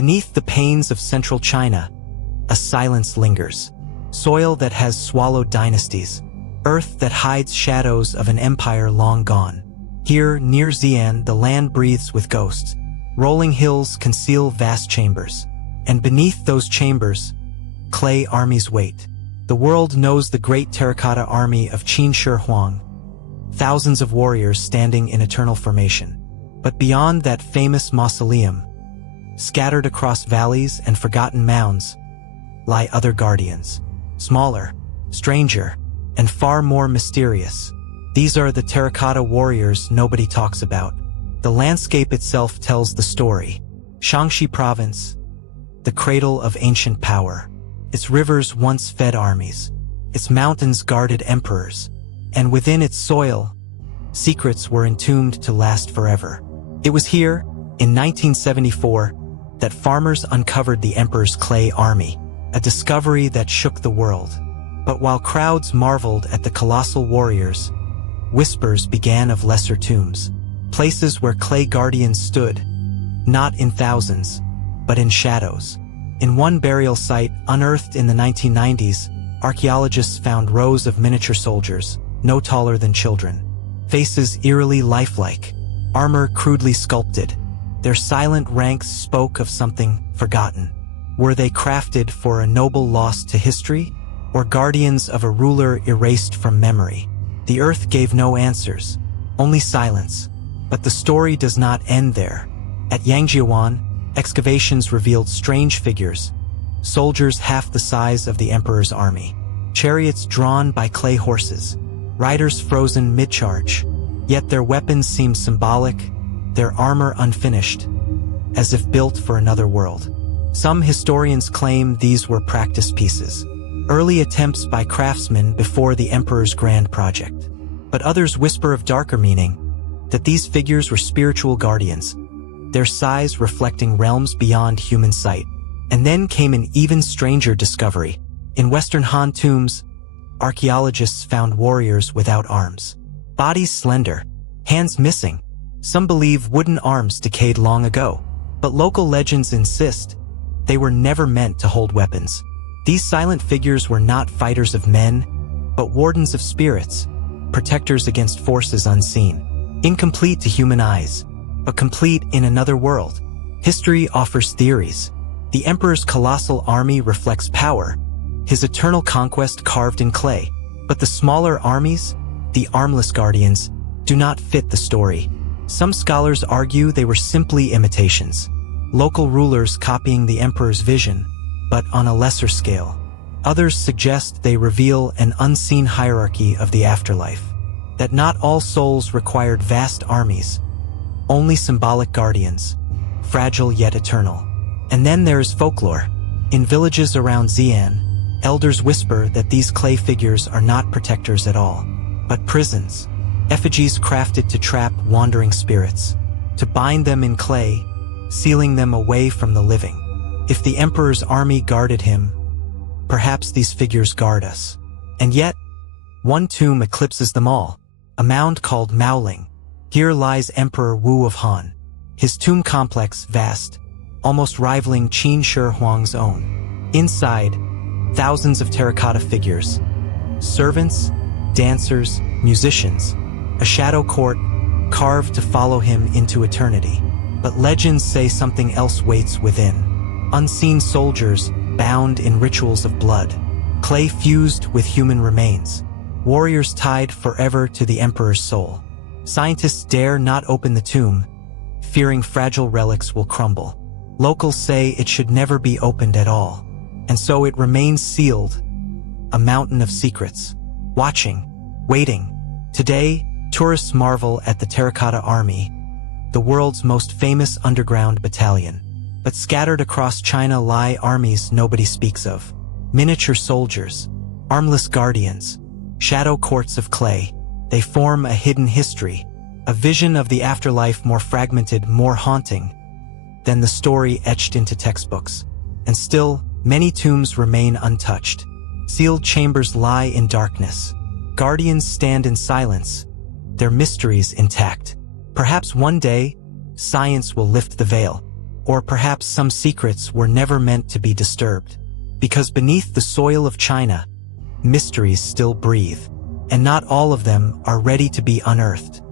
Beneath the panes of central China, a silence lingers. Soil that has swallowed dynasties. Earth that hides shadows of an empire long gone. Here, near Xi'an, the land breathes with ghosts. Rolling hills conceal vast chambers. And beneath those chambers, clay armies wait. The world knows the great Terracotta army of Huang. Thousands of warriors standing in eternal formation. But beyond that famous mausoleum, scattered across valleys and forgotten mounds, lie other guardians. Smaller, stranger, and far more mysterious. These are the Terracotta warriors nobody talks about. The landscape itself tells the story. Shaanxi province, the cradle of ancient power. Its rivers once fed armies. Its mountains guarded emperors. And within its soil, secrets were entombed to last forever. It was here, in 1974, that farmers uncovered the emperor's clay army, a discovery that shook the world. But while crowds marveled at the colossal warriors, whispers began of lesser tombs, places where clay guardians stood, not in thousands, but in shadows. In one burial site, unearthed in the 1990s, archaeologists found rows of miniature soldiers, no taller than children. Faces eerily lifelike, armor crudely sculpted. Their silent ranks spoke of something forgotten. Were they crafted for a noble loss to history, or guardians of a ruler erased from memory? The earth gave no answers, only silence. But the story does not end there. At Yangjiwan, excavations revealed strange figures, soldiers half the size of the emperor's army, chariots drawn by clay horses, riders frozen mid-charge, yet their weapons seemed symbolic, their armor unfinished, as if built for another world. Some historians claim these were practice pieces, early attempts by craftsmen before the emperor's grand project. But others whisper of darker meaning, that these figures were spiritual guardians, their size reflecting realms beyond human sight. And then came an even stranger discovery. In Western Han tombs, archaeologists found warriors without arms. Bodies slender, hands missing. Some believe wooden arms decayed long ago. But local legends insist they were never meant to hold weapons. These silent figures were not fighters of men, but wardens of spirits, protectors against forces unseen. Incomplete to human eyes, but complete in another world. History offers theories. The emperor's colossal army reflects power, his eternal conquest carved in clay. But the smaller armies, the armless guardians, do not fit the story. Some scholars argue they were simply imitations, local rulers copying the emperor's vision, but on a lesser scale. Others suggest they reveal an unseen hierarchy of the afterlife, that not all souls required vast armies, only symbolic guardians, fragile yet eternal. And then there is folklore. In villages around Xi'an, elders whisper that these clay figures are not protectors at all, but prisons, effigies crafted to trap wandering spirits, to bind them in clay, sealing them away from the living. If the emperor's army guarded him, perhaps these figures guard us. And yet, one tomb eclipses them all, a mound called Maoling. Here lies Emperor Wu of Han, his tomb complex vast, almost rivaling Huang's own. Inside, thousands of terracotta figures, servants, dancers, musicians, a shadow court carved to follow him into eternity. But legends say something else waits within. Unseen soldiers bound in rituals of blood, clay fused with human remains, warriors tied forever to the emperor's soul. Scientists dare not open the tomb, fearing fragile relics will crumble. Locals say it should never be opened at all, and so it remains sealed, a mountain of secrets, watching, waiting. Today, tourists marvel at the Terracotta Army, the world's most famous underground battalion. But scattered across China lie armies nobody speaks of. Miniature soldiers, armless guardians, shadow courts of clay. They form a hidden history, a vision of the afterlife more fragmented, more haunting than the story etched into textbooks. And still, many tombs remain untouched. Sealed chambers lie in darkness. Guardians stand in silence, their mysteries intact. Perhaps one day, science will lift the veil, Or perhaps some secrets were never meant to be disturbed. Because beneath the soil of China, mysteries still breathe, and not all of them are ready to be unearthed.